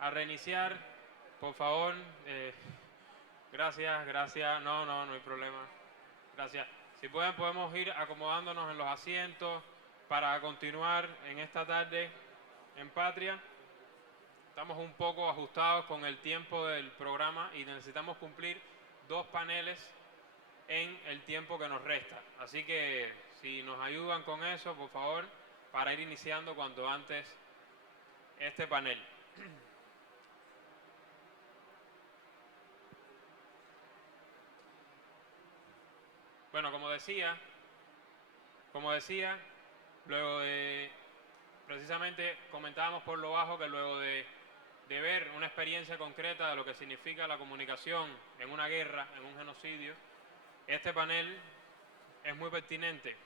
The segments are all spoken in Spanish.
a reiniciar, por favor. Gracias. No hay problema. Gracias. Si pueden, podemos ir acomodándonos en los asientos para continuar en esta tarde en Patria. Estamos un poco ajustados con el tiempo del programa y necesitamos cumplir 2 paneles en el tiempo que nos resta. Así que si nos ayudan con eso, por favor, para ir iniciando cuanto antes este panel. Bueno, como decía, luego de, precisamente comentábamos por lo bajo que luego de ver una experiencia concreta de lo que significa la comunicación en una guerra, en un genocidio, este panel es muy pertinente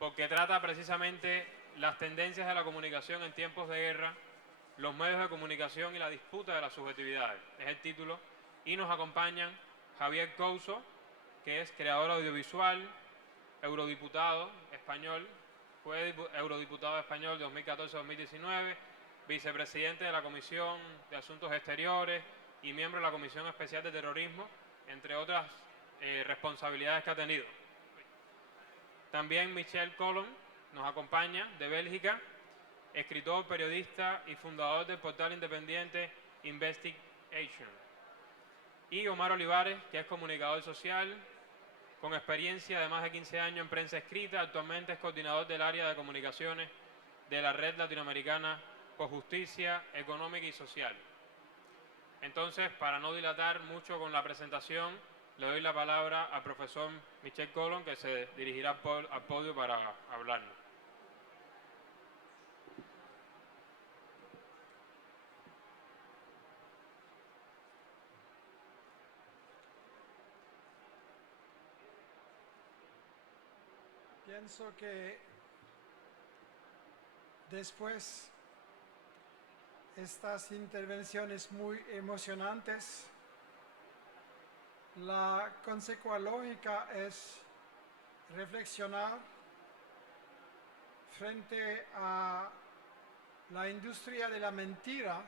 porque trata precisamente las tendencias de la comunicación en tiempos de guerra, los medios de comunicación y la disputa de las subjetividades. Es el título. Y nos acompañan Javier Couso, que es creador audiovisual, eurodiputado español, fue eurodiputado español de 2014-2019, vicepresidente de la Comisión de Asuntos Exteriores y miembro de la Comisión Especial de Terrorismo, entre otras responsabilidades que ha tenido. También Michel Colom nos acompaña, de Bélgica, escritor, periodista y fundador del portal independiente Investigation. Y Omar Olivares, que es comunicador social, con experiencia de más de 15 años en prensa escrita, actualmente es coordinador del área de comunicaciones de la Red Latinoamericana por Justicia Económica y Social. Entonces, para no dilatar mucho con la presentación, le doy la palabra al profesor Michel Colom, que se dirigirá al podio para hablarnos. Pienso que después estas intervenciones muy emocionantes, la consecuencia lógica es reflexionar frente a la industria de la mentira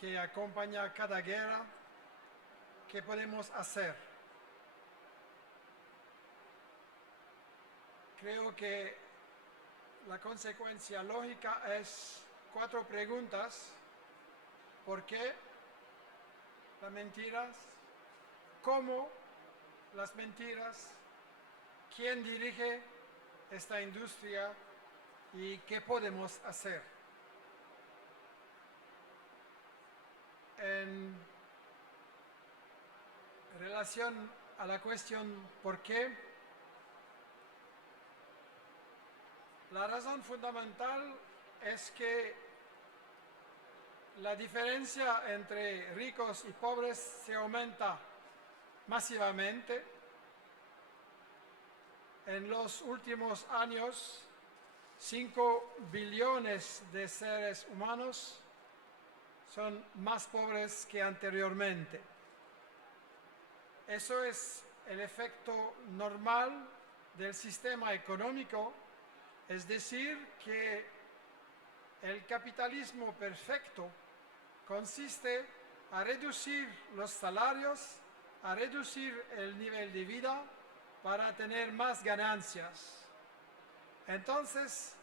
que acompaña cada guerra. ¿Qué podemos hacer? Creo que la consecuencia lógica es 4 preguntas. ¿Por qué las mentiras? ¿Cómo las mentiras? ¿Quién dirige esta industria? ¿Y qué podemos hacer? En relación a la cuestión ¿por qué? La razón fundamental es que la diferencia entre ricos y pobres se aumenta masivamente. En los últimos años, 5 billones de seres humanos son más pobres que anteriormente. Eso es el efecto normal del sistema económico. Es decir, que el capitalismo perfecto consiste a reducir los salarios, a reducir el nivel de vida para tener más ganancias. Entonces,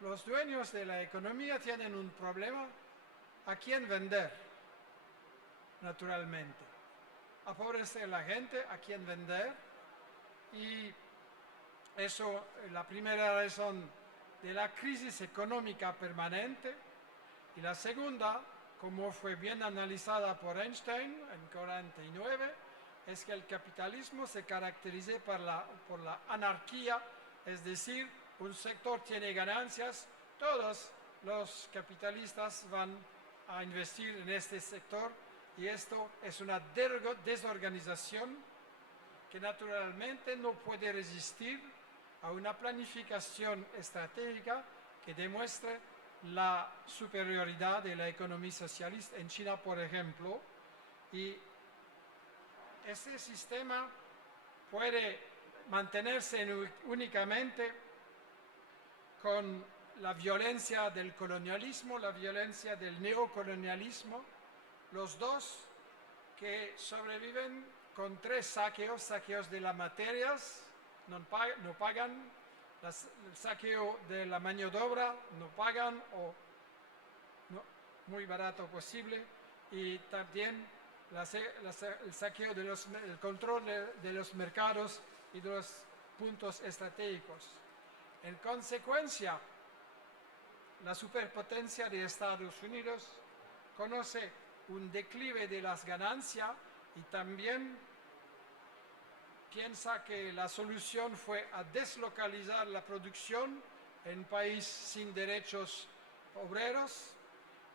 los dueños de la economía tienen un problema: ¿a quién vender? Naturalmente. Empobrecer a la gente, ¿a quién vender? Y eso es la primera razón de la crisis económica permanente. Y la segunda, como fue bien analizada por Einstein en 1949, es que el capitalismo se caracteriza por la anarquía, es decir, un sector tiene ganancias, todos los capitalistas van a investir en este sector, y esto es una desorganización que naturalmente no puede resistir a una planificación estratégica que demuestre la superioridad de la economía socialista en China, por ejemplo. Y ese sistema puede mantenerse únicamente con la violencia del colonialismo, la violencia del neocolonialismo, los dos que sobreviven con 3 saqueos de las materias, no pagan, el saqueo de la mano de obra, no pagan o no, muy barato posible, y también el saqueo el control de los mercados y de los puntos estratégicos. En consecuencia, la superpotencia de Estados Unidos conoce un declive de las ganancias y también piensa que la solución fue a deslocalizar la producción en países sin derechos obreros,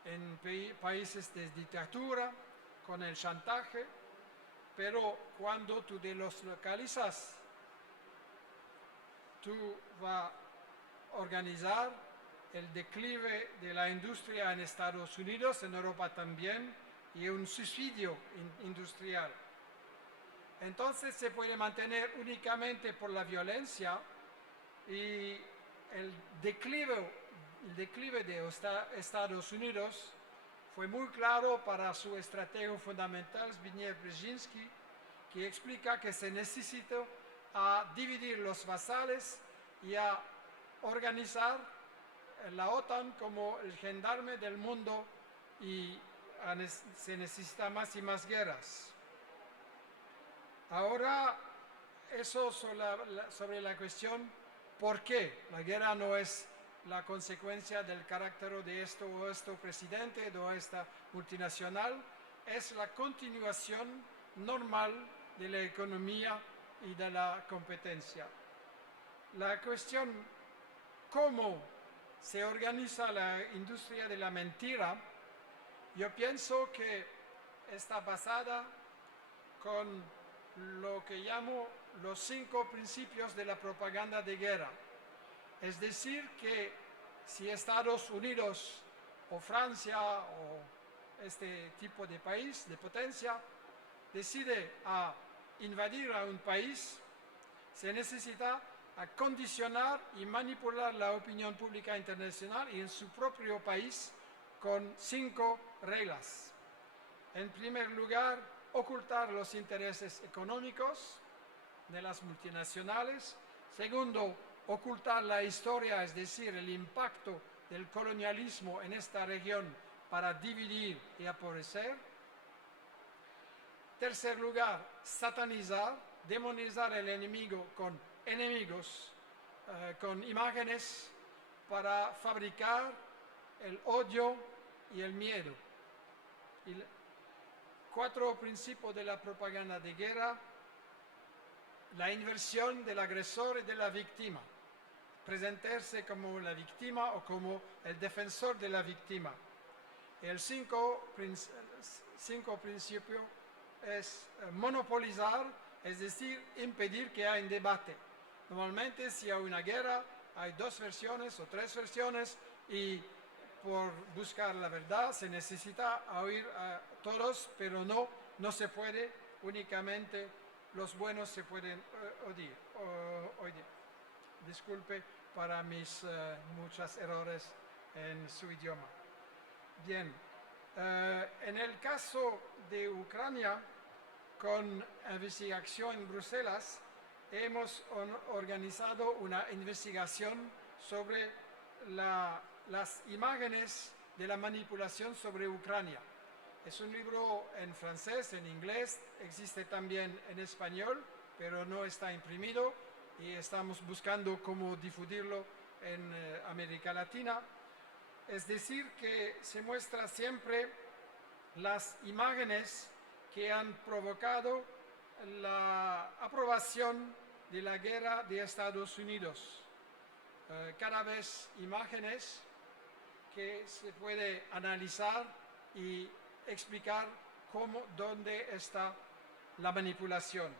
en países de dictadura, con el chantaje, pero cuando tú deslocalizas, tú vas a organizar el declive de la industria en Estados Unidos, en Europa también, y un suicidio industrial. Entonces se puede mantener únicamente por la violencia, y el declive de Estados Unidos fue muy claro para su estratega fundamental, Zbigniew Brzezinski, que explica que se necesita a dividir los vasalles y a organizar la OTAN como el gendarme del mundo, y se necesita más y más guerras. Ahora, eso sobre la cuestión, ¿por qué? La guerra no es la consecuencia del carácter de esto o esto presidente, de esta multinacional, es la continuación normal de la economía y de la competencia. La cuestión, ¿cómo se organiza la industria de la mentira? Yo pienso que está basada con lo que llamo los 5 principios de la propaganda de guerra. Es decir, que si Estados Unidos o Francia o este tipo de país, de potencia, decide a invadir a un país, se necesita a condicionar y manipular la opinión pública internacional y en su propio país con 5 reglas. En primer lugar, ocultar los intereses económicos de las multinacionales. Segundo, ocultar la historia, es decir, el impacto del colonialismo en esta región para dividir y empobrecer. Tercer lugar, satanizar, demonizar al enemigo con enemigos, con imágenes para fabricar el odio y el miedo. Y 4 principios de la propaganda de guerra: la inversión del agresor y de la víctima, presentarse como la víctima o como el defensor de la víctima. El 5 principio es monopolizar, es decir, impedir que haya un debate. Normalmente, si hay una guerra, hay 2 versiones o 3 versiones, y por buscar la verdad se necesita oír a todos, pero no se puede, únicamente los buenos se pueden oír. Disculpe para mis muchos errores en su idioma. Bien, en el caso de Ucrania, con investigación en Bruselas, hemos organizado una investigación sobre las imágenes de la manipulación sobre Ucrania. Es un libro en francés, en inglés, existe también en español, pero no está imprimido, y estamos buscando cómo difundirlo en América Latina. Es decir, que se muestra siempre las imágenes que han provocado la aprobación de la guerra de Estados Unidos. Cada vez imágenes que se puede analizar y explicar dónde está la manipulación.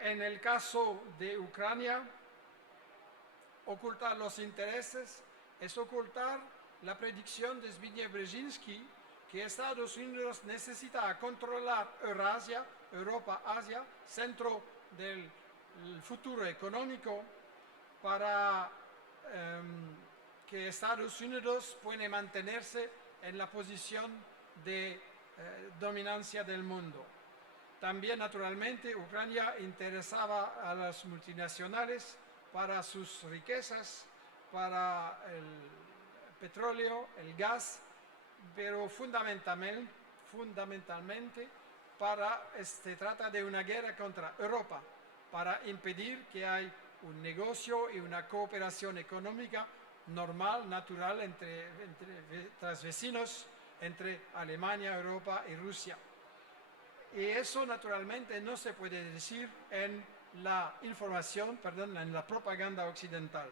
En el caso de Ucrania, ocultar los intereses es ocultar la predicción de Zbigniew Brzezinski, que Estados Unidos necesita controlar Eurasia, Europa, Asia, centro del futuro económico, para que Estados Unidos pueda mantenerse en la posición de dominancia del mundo. También, naturalmente, Ucrania interesaba a las multinacionales para sus riquezas, para el petróleo, el gas, pero fundamentalmente se trata de una guerra contra Europa, para impedir que haya un negocio y una cooperación económica normal, natural, entre vecinos, entre Alemania, Europa y Rusia. Y eso naturalmente no se puede decir en la en la propaganda occidental.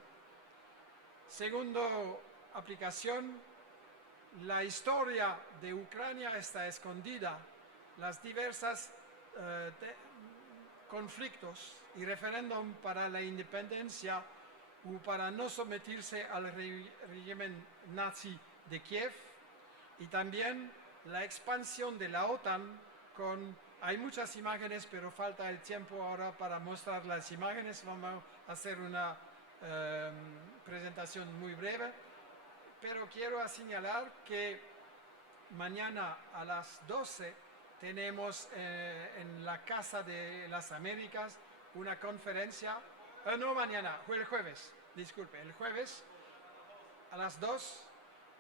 Segundo aplicación, la historia de Ucrania está escondida. Las diversas conflictos y referéndum para la independencia o para no someterse al régimen nazi de Kiev, y también la expansión de la OTAN hay muchas imágenes, pero falta el tiempo ahora para mostrar las imágenes. Vamos a hacer una presentación muy breve, pero quiero señalar que mañana a las 12 tenemos en la Casa de las Américas una conferencia, el jueves a las 2,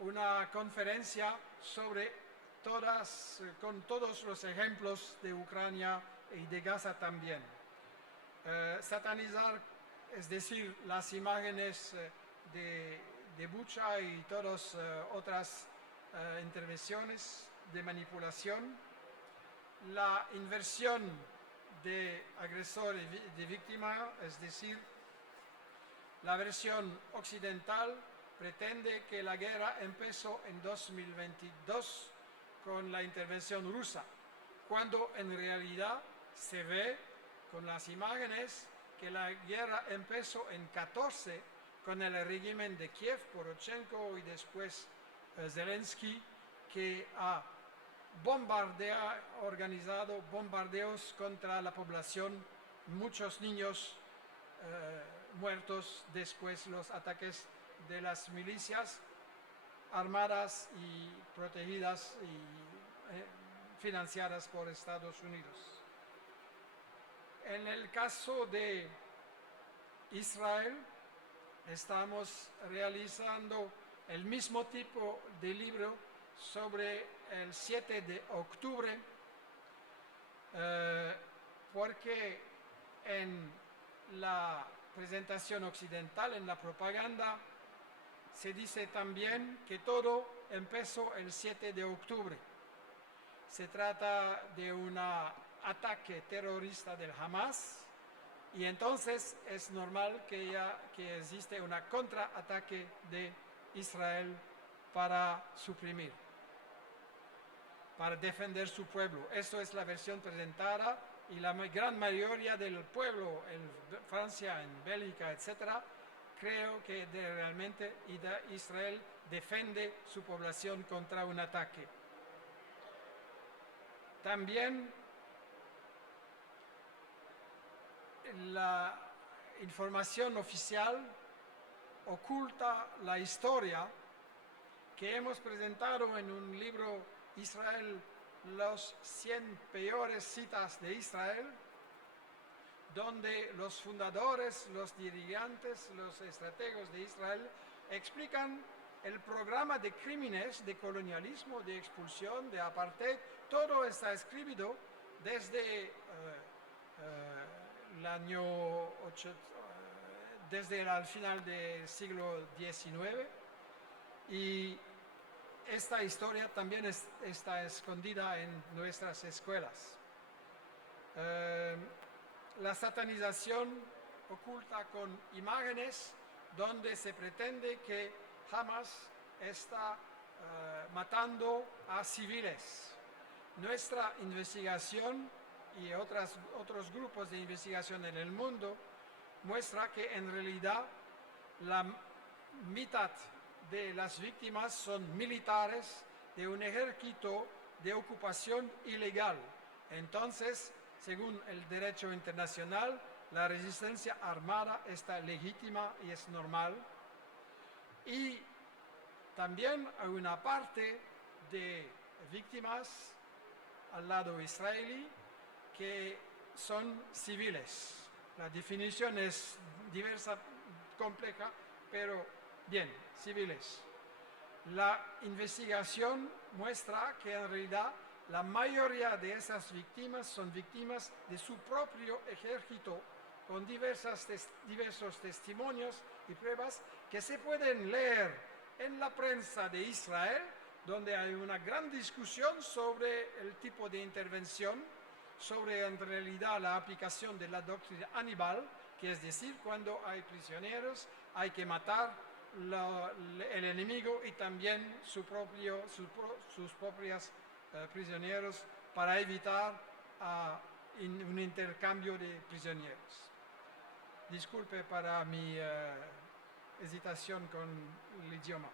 una conferencia con todos los ejemplos de Ucrania y de Gaza también. Satanizar, es decir, las imágenes de Bucha y todas otras intervenciones de manipulación, la inversión de agresor y de víctima, es decir, la versión occidental pretende que la guerra empezó en 2022 con la intervención rusa, cuando en realidad se ve con las imágenes que la guerra empezó en 2014 con el régimen de Kiev, Poroshenko y después Zelensky, que ha organizado bombardeos contra la población, muchos niños muertos, después los ataques de las milicias armadas y protegidas y financiadas por Estados Unidos. En el caso de Israel, estamos realizando el mismo tipo de libro sobre el 7 de octubre, porque en la presentación occidental, en la propaganda, se dice también que todo empezó el 7 de octubre. Se trata de un ataque terrorista del Hamas, y entonces es normal que existe un contraataque de Israel para suprimir, para defender su pueblo. Esto es la versión presentada, y la gran mayoría del pueblo en Francia, en Bélgica, etc., creo que realmente Israel defiende su población contra un ataque. También la información oficial oculta la historia que hemos presentado en un libro, Israel, los 100 peores citas de Israel, donde los fundadores, los dirigentes, los estrategos de Israel explican el programa de crímenes, de colonialismo, de expulsión, de apartheid. Todo está escrito desde desde el final del siglo XIX, y esta historia también está escondida en nuestras escuelas. La satanización oculta con imágenes donde se pretende que Hamas está matando a civiles. Nuestra investigación y otros grupos de investigación en el mundo muestra que en realidad la mitad de las víctimas son militares de un ejército de ocupación ilegal. Entonces, según el derecho internacional, la resistencia armada está legítima y es normal. Y también hay una parte de víctimas al lado israelí que son civiles. La definición es diversa, compleja, pero bien, civiles. La investigación muestra que en realidad la mayoría de esas víctimas son víctimas de su propio ejército, con diversos testimonios y pruebas que se pueden leer en la prensa de Israel, donde hay una gran discusión sobre el tipo de intervención, sobre en realidad la aplicación de la doctrina Aníbal, que es decir, cuando hay prisioneros hay que matar el enemigo y también sus propios prisioneros para evitar un intercambio de prisioneros. Disculpe para mi hesitación con el idioma.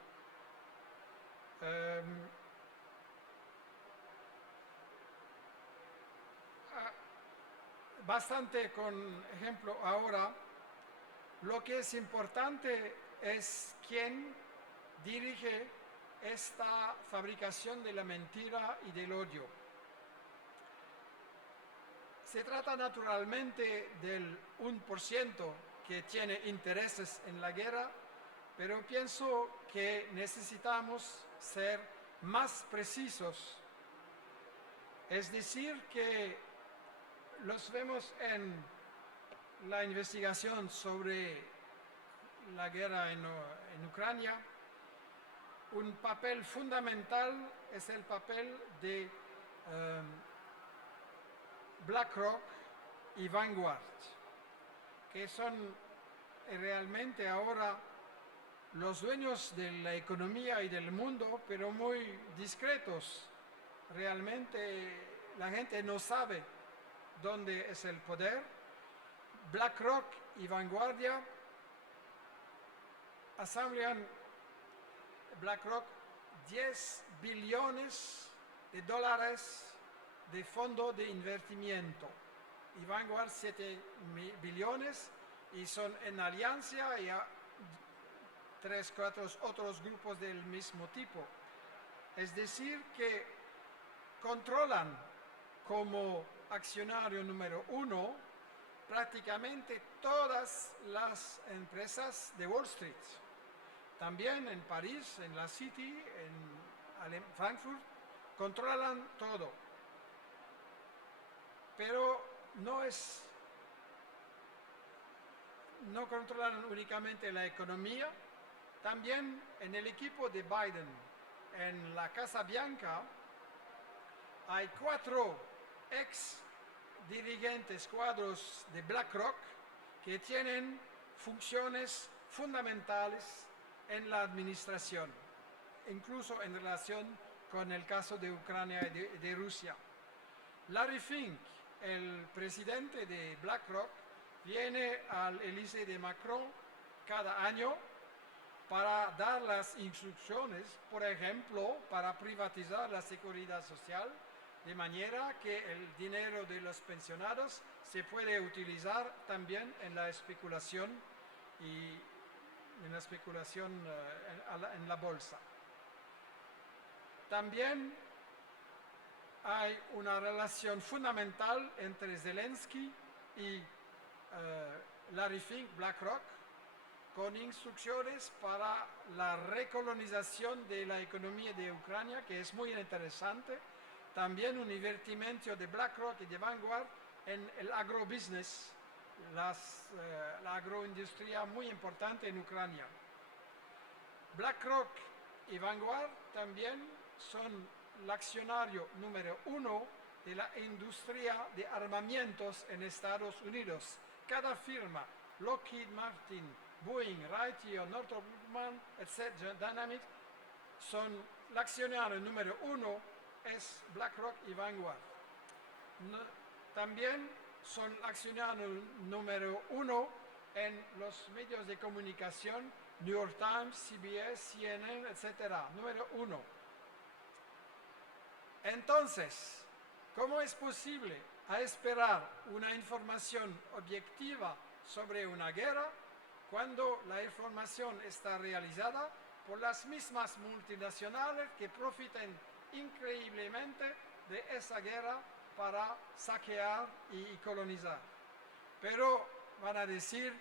Bastante con ejemplo ahora. Lo que es importante es quién dirige esta fabricación de la mentira y del odio. Se trata naturalmente del 1% que tiene intereses en la guerra, pero pienso que necesitamos ser más precisos. Es decir, que los vemos en la investigación sobre la guerra en Ucrania. Un papel fundamental es el papel de BlackRock y Vanguard, que son realmente ahora los dueños de la economía y del mundo, pero muy discretos. Realmente la gente no sabe dónde es el poder. BlackRock y Vanguardia asamblean BlackRock 10 billones de dólares de fondo de invertimiento y Vanguard 7 billones, y son en alianza y a 3-4 otros grupos del mismo tipo. Es decir, que controlan como accionario número 1 prácticamente todas las empresas de Wall Street. También en París, en la City, en Frankfurt, controlan todo. Pero no controlan únicamente la economía, también en el equipo de Biden, en la Casa Blanca, hay 4 ex dirigentes cuadros de BlackRock que tienen funciones fundamentales en la administración, incluso en relación con el caso de Ucrania y de Rusia. Larry Fink, el presidente de BlackRock, viene al Élysée de Macron cada año para dar las instrucciones, por ejemplo, para privatizar la seguridad social, de manera que el dinero de los pensionados se puede utilizar también en la especulación y en la especulación en la bolsa. También hay una relación fundamental entre Zelensky y Larry Fink, BlackRock, con instrucciones para la recolonización de la economía de Ucrania, que es muy interesante. También un invertimento de BlackRock y de Vanguard en el agrobusiness, la agroindustria muy importante en Ucrania. BlackRock y Vanguard también son el accionario número 1 de la industria de armamentos en Estados Unidos. Cada firma, Lockheed Martin, Boeing, Raytheon, Northrop Grumman, etc., Dynamics, son el accionario número 1 es BlackRock y Vanguard. También son accionario número 1 en los medios de comunicación, New York Times, CBS, CNN, etc. Número 1. Entonces, ¿cómo es posible a esperar una información objetiva sobre una guerra cuando la información está realizada por las mismas multinacionales que profitan increíblemente de esa guerra para saquear y colonizar. Pero van a decir,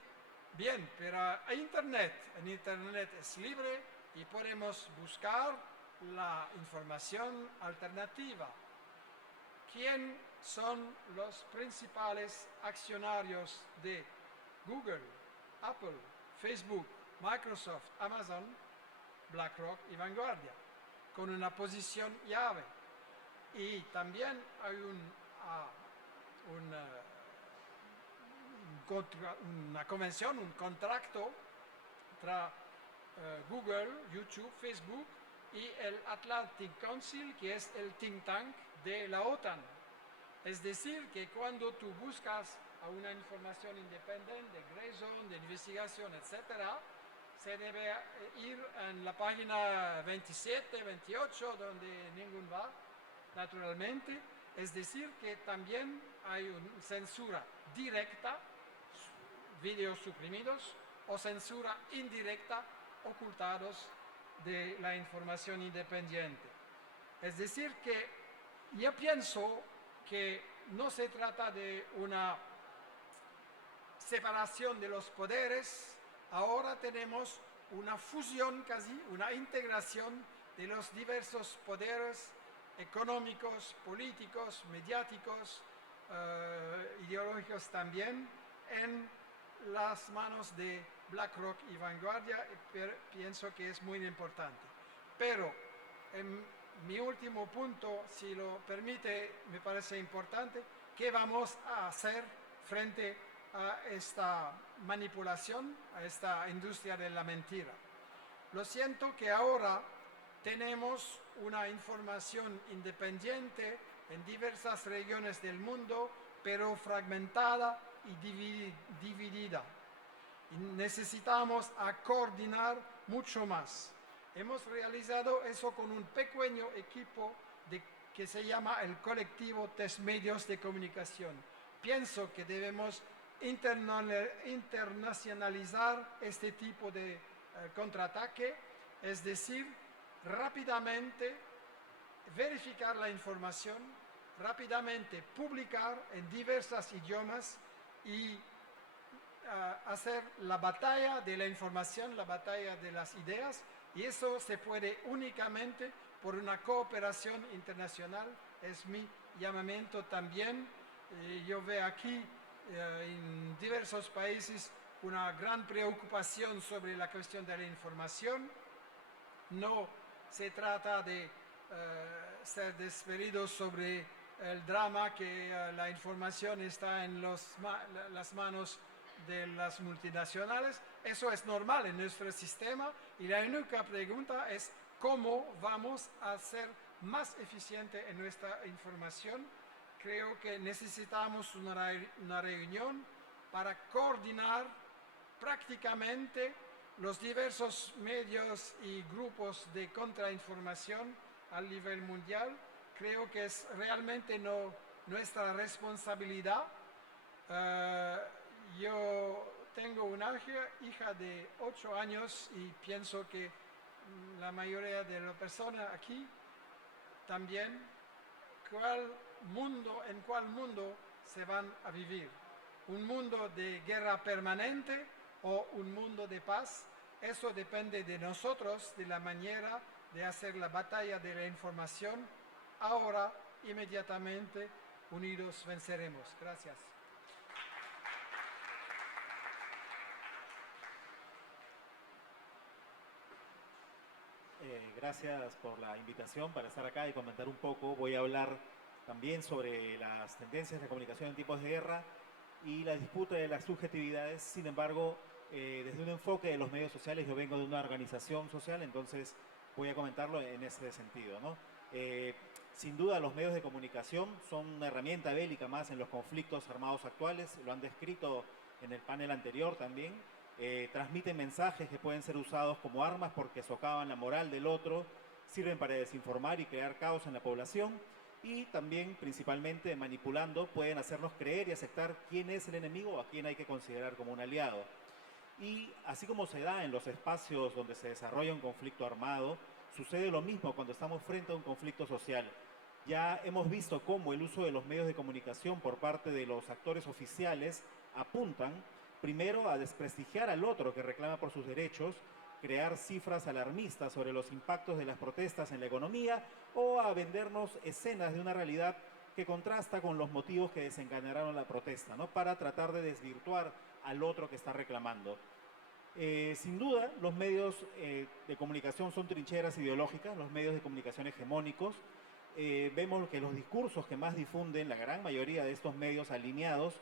bien, pero en Internet es libre y podemos buscar la información alternativa. ¿Quién son los principales accionarios de Google, Apple, Facebook, Microsoft, Amazon, BlackRock y Vanguardia, con una posición llave? Y también hay una convención, un contrato entre Google, YouTube, Facebook y el Atlantic Council, que es el think tank de la OTAN. Es decir, que cuando tú buscas a una información independiente, de Grey Zone, de investigación, etc., se debe ir en la página 27, 28, donde ningún va, naturalmente. Es decir, que también hay una censura directa, vídeos suprimidos, o censura indirecta, ocultados de la información independiente. Es decir, que yo pienso que no se trata de una separación de los poderes, ahora tenemos una fusión casi, una integración de los diversos poderes económicos, políticos, mediáticos, ideológicos también, en las manos de BlackRock y Vanguardia, pienso que es muy importante. Pero mi último punto, si lo permite, me parece importante, ¿qué vamos a hacer frente a esta manipulación, a esta industria de la mentira? Lo siento que ahora tenemos una información independiente en diversas regiones del mundo, pero fragmentada y dividida. Y necesitamos coordinar mucho más. Hemos realizado eso con un pequeño equipo que se llama el colectivo Test Medios de Comunicación. Pienso que debemos internacionalizar este tipo de contraataque, es decir, rápidamente verificar la información, rápidamente publicar en diversos idiomas y hacer la batalla de la información, la batalla de las ideas, y eso se puede únicamente por una cooperación internacional. Es mi llamamiento también. Yo veo aquí en diversos países una gran preocupación sobre la cuestión de la información. No se trata de ser despedidos sobre el drama que la información está en las manos de las multinacionales. Eso es normal en nuestro sistema y la única pregunta es cómo vamos a ser más eficientes en nuestra información. Creo que necesitamos una reunión para coordinar prácticamente los diversos medios y grupos de contrainformación a nivel mundial. Creo que es realmente nuestra responsabilidad. Yo tengo una hija de 8 años y pienso que la mayoría de las personas aquí también, ¿en cuál mundo se van a vivir? ¿Un mundo de guerra permanente o un mundo de paz? Eso depende de nosotros, de la manera de hacer la batalla de la información. Ahora, inmediatamente, unidos venceremos. Gracias. Gracias por la invitación para estar acá y comentar un poco. Voy a hablar también sobre las tendencias de comunicación en tiempos de guerra y la disputa de las subjetividades. Sin embargo, desde un enfoque de los medios sociales, yo vengo de una organización social, entonces voy a comentarlo en ese sentido, ¿no? Sin duda, los medios de comunicación son una herramienta bélica más en los conflictos armados actuales, lo han descrito en el panel anterior también. Transmiten mensajes que pueden ser usados como armas porque socavan la moral del otro, sirven para desinformar y crear caos en la población y también principalmente manipulando pueden hacernos creer y aceptar quién es el enemigo o a quién hay que considerar como un aliado. Y así como se da en los espacios donde se desarrolla un conflicto armado, sucede lo mismo cuando estamos frente a un conflicto social. Ya hemos visto cómo el uso de los medios de comunicación por parte de los actores oficiales apuntan primero a desprestigiar al otro que reclama por sus derechos, crear cifras alarmistas sobre los impactos de las protestas en la economía o a vendernos escenas de una realidad que contrasta con los motivos que desencadenaron la protesta, ¿no? Para tratar de desvirtuar al otro que está reclamando. Sin duda, los medios de comunicación son trincheras ideológicas, los medios de comunicación hegemónicos. Vemos que los discursos que más difunden, la gran mayoría de estos medios alineados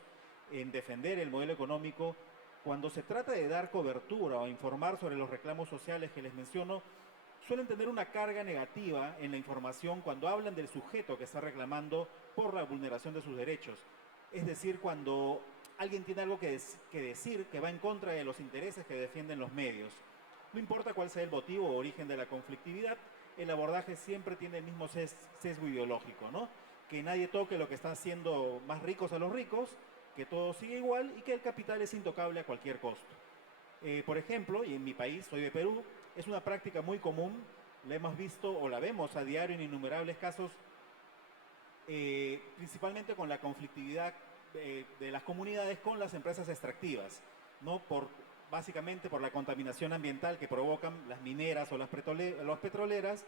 en defender el modelo económico, cuando se trata de dar cobertura o informar sobre los reclamos sociales que les menciono, suelen tener una carga negativa en la información cuando hablan del sujeto que está reclamando por la vulneración de sus derechos. Es decir, cuando alguien tiene algo que decir que va en contra de los intereses que defienden los medios. No importa cuál sea el motivo o origen de la conflictividad, el abordaje siempre tiene el mismo sesgo ideológico, ¿no? Que nadie toque lo que está haciendo más ricos a los ricos, que todo sigue igual y que el capital es intocable a cualquier costo. Por ejemplo, y en mi país, soy de Perú, es una práctica muy común, la hemos visto o la vemos a diario en innumerables casos, principalmente con la conflictividad de las comunidades con las empresas extractivas, ¿no? Básicamente por la contaminación ambiental que provocan las mineras o las petroleras.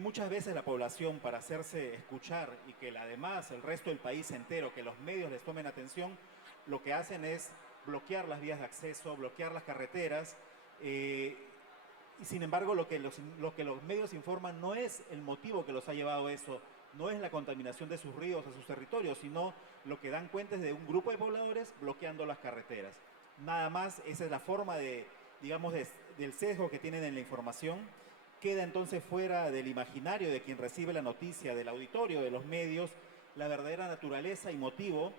Muchas veces la población, para hacerse escuchar y que además el resto del país entero, que los medios les tomen atención, lo que hacen es bloquear las vías de acceso, bloquear las carreteras, y sin embargo lo que los medios informan no es el motivo que los ha llevado a eso, no es la contaminación de sus ríos, de sus territorios, sino lo que dan cuenta es de un grupo de pobladores bloqueando las carreteras. Nada más, esa es la forma del sesgo que tienen en la información. Queda entonces fuera del imaginario de quien recibe la noticia, del auditorio, de los medios, la verdadera naturaleza y motivo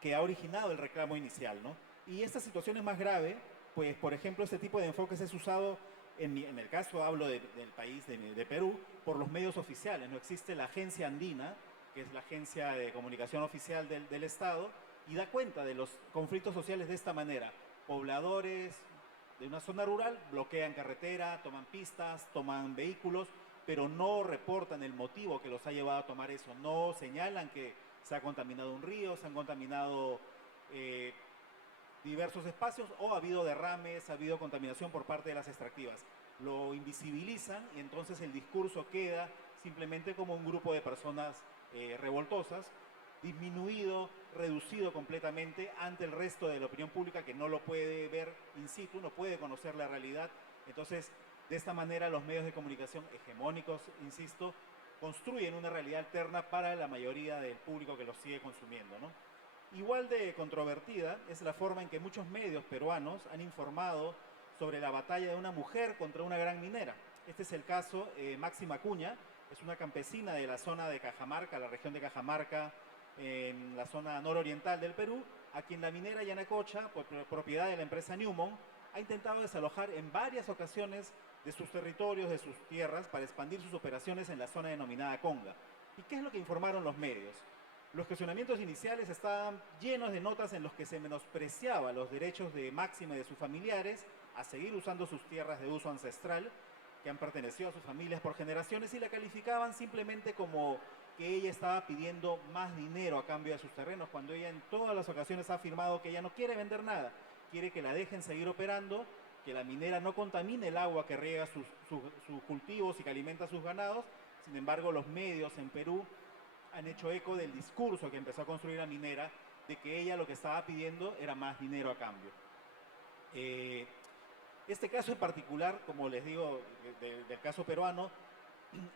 que ha originado el reclamo inicial, ¿no? Y esta situación es más grave, pues, por ejemplo, este tipo de enfoques es usado, en el caso hablo del país de Perú, por los medios oficiales. No existe la agencia andina, que es la agencia de comunicación oficial del Estado, y da cuenta de los conflictos sociales de esta manera. Pobladores de una zona rural bloquean carretera, toman pistas, toman vehículos, pero no reportan el motivo que los ha llevado a tomar eso. No señalan que se ha contaminado un río, se han contaminado diversos espacios o ha habido derrames, ha habido contaminación por parte de las extractivas. Lo invisibilizan y entonces el discurso queda simplemente como un grupo de personas revoltosas, disminuido, reducido completamente ante el resto de la opinión pública que no lo puede ver in situ, no puede conocer la realidad. Entonces, de esta manera los medios de comunicación hegemónicos, insisto, construyen una realidad alterna para la mayoría del público que los sigue consumiendo, ¿no? Igual de controvertida es la forma en que muchos medios peruanos han informado sobre la batalla de una mujer contra una gran minera. Este es el caso Máxima Acuña, es una campesina de la zona de Cajamarca, la región de Cajamarca, en la zona nororiental del Perú, a quien la minera Yanacocha, propiedad de la empresa Newmont, ha intentado desalojar en varias ocasiones de sus territorios, de sus tierras, para expandir sus operaciones en la zona denominada Conga. ¿Y qué es lo que informaron los medios? Los cuestionamientos iniciales estaban llenos de notas en los que se menospreciaba los derechos de Máxima y de sus familiares a seguir usando sus tierras de uso ancestral, que han pertenecido a sus familias por generaciones, y la calificaban simplemente como que ella estaba pidiendo más dinero a cambio de sus terrenos, cuando ella en todas las ocasiones ha afirmado que ella no quiere vender nada, quiere que la dejen seguir operando, que la minera no contamine el agua que riega sus cultivos y que alimenta a sus ganados. Sin embargo, los medios en Perú han hecho eco del discurso que empezó a construir la minera, de que ella lo que estaba pidiendo era más dinero a cambio. Este caso en particular, como les digo, del caso peruano,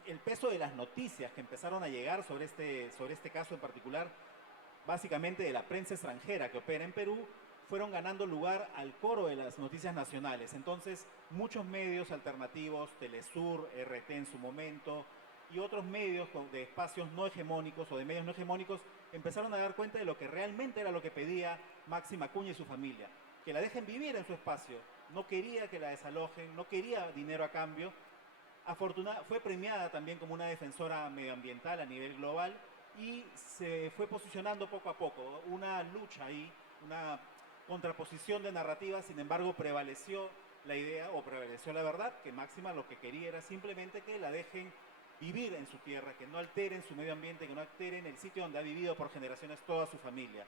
el peso de las noticias que empezaron a llegar sobre este caso en particular, básicamente de la prensa extranjera que opera en Perú, fueron ganando lugar al coro de las noticias nacionales. Entonces, muchos medios alternativos, Telesur, RT en su momento, y otros medios de espacios no hegemónicos o de medios no hegemónicos empezaron a dar cuenta de lo que realmente era lo que pedía Máxima Acuña y su familia, que la dejen vivir en su espacio. No quería que la desalojen, no quería dinero a cambio, fue premiada también como una defensora medioambiental a nivel global y se fue posicionando poco a poco. Una lucha ahí, una contraposición de narrativas, sin embargo prevaleció la idea o prevaleció la verdad, que Máxima lo que quería era simplemente que la dejen vivir en su tierra, que no alteren su medio ambiente, que no alteren el sitio donde ha vivido por generaciones toda su familia.